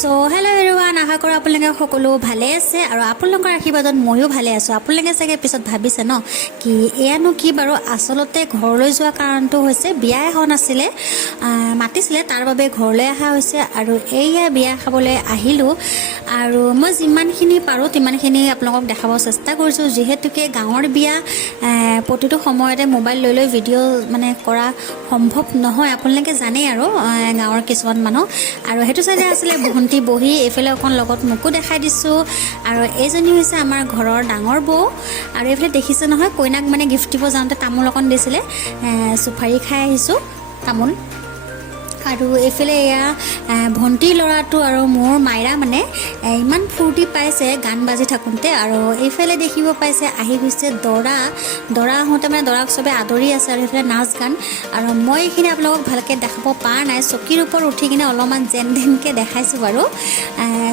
So hello' everyone, আশা কৰোঁ আপোনালোকে সকলো ভালে আছে আৰু আপোনালোকৰ আশীৰ্বাদত ময়ো ভালে আছোঁ। আপোনালোকে চাগে পিছত ভাবিছে ন কি এয়ানো কি বাৰু। আচলতে ঘৰলৈ যোৱা কাৰণটো হৈছে বিয়া এখন আছিলে, মাতিছিলে, তাৰ বাবে ঘৰলৈ অহা হৈছে আৰু এইয়া বিয়া খাবলৈ আহিলোঁ। আৰু মই যিমানখিনি পাৰোঁ তিমানখিনি আপোনালোকক দেখাব চেষ্টা কৰিছোঁ, যিহেতুকে গাঁৱৰ বিয়া প্ৰতিটো সময়তে মোবাইল লৈ লৈ ভিডিঅ' মানে কৰা সম্ভৱ নহয়। আপোনালোকে জানেই আৰু গাঁৱৰ কিছুমান মানুহ। আৰু সেইটো চাইডে আছিলে ভণ্টি বহি, এইফালে অকণ লগত মোকো দেখাই দিছোঁ। আৰু এইজনী হৈছে আমাৰ ঘৰৰ ডাঙৰ বৌ। আৰু এইফালে দেখিছে নহয়, কইনাক মানে গিফ্ট দিব যাওঁতে তামোল অকণ দিছিলে, চুপাৰী খাই আহিছোঁ তামোল। আৰু এইফালে এয়া ভণ্টিৰ ল'ৰাটো আৰু মোৰ মাইৰা মানে ইমান ফূৰ্তি পাইছে গান বাজি থাকোঁতে। আৰু এইফালে দেখিব পাইছে আহি গৈছে দৰা আহোঁতে মানে দৰাক চবে আদৰি আছে আৰু এইফালে নাচ গান। আৰু মই এইখিনি আপোনালোকক ভালকৈ দেখাব পৰা নাই, চকীৰ ওপৰত উঠি কিনে অলপমান যেন তেনকৈ দেখাইছোঁ বাৰু।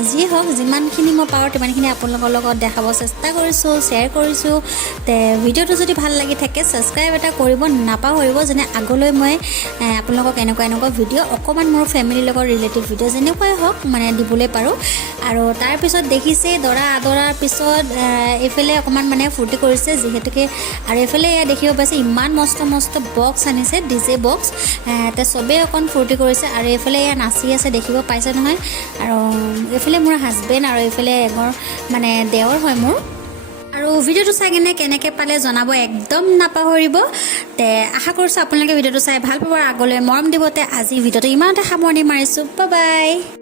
যি হওক, যিমানখিনি মই পাৰোঁ তিমানখিনি আপোনালোকৰ লগত দেখাব চেষ্টা কৰিছোঁ, শ্বেয়াৰ কৰিছোঁ। তে ভিডিঅ'টো যদি ভাল লাগি থাকে ছাবস্ক্ৰাইব এটা কৰিব নাপাহৰিব, যেনে আগলৈ মই আপোনালোকক এনেকুৱা ভিডিঅ' অকণমান মোৰ ফেমিলিৰ লগত ৰিলেটিভ ভিডিঅ' যেনেকুৱাই হওক মানে দিবলৈ পাৰোঁ। আৰু তাৰপিছত দেখিছেই দৰা আদৰাৰ পিছত এইফালে অকণমান মানে ফূৰ্তি কৰিছে যিহেতুকে। আৰু এইফালে এয়া দেখিব পাইছে ইমান মস্ত বক্স আনিছে, ডিজে বক্স। তে চবেই অকণ ফূৰ্তি কৰিছে আৰু এইফালে এয়া নাচি আছে, দেখিব পাইছে নহয়। আৰু এইফালে মোৰ হাজবেণ্ড আৰু এইফালে এগৰ মানে দেওৰ হয় মোৰ। আৰু ভিডিঅ'টো চাই কিনে কেনেকৈ পালে জনাব একদম নাপাহৰিব। তে আশা কৰিছোঁ আপোনালোকে ভিডিঅ'টো চাই ভাল পাব, আগলৈ মৰম দিব। তে আজি ভিডিঅ'টো ইমানতে সামৰণি মাৰিছোঁ। Bye bye.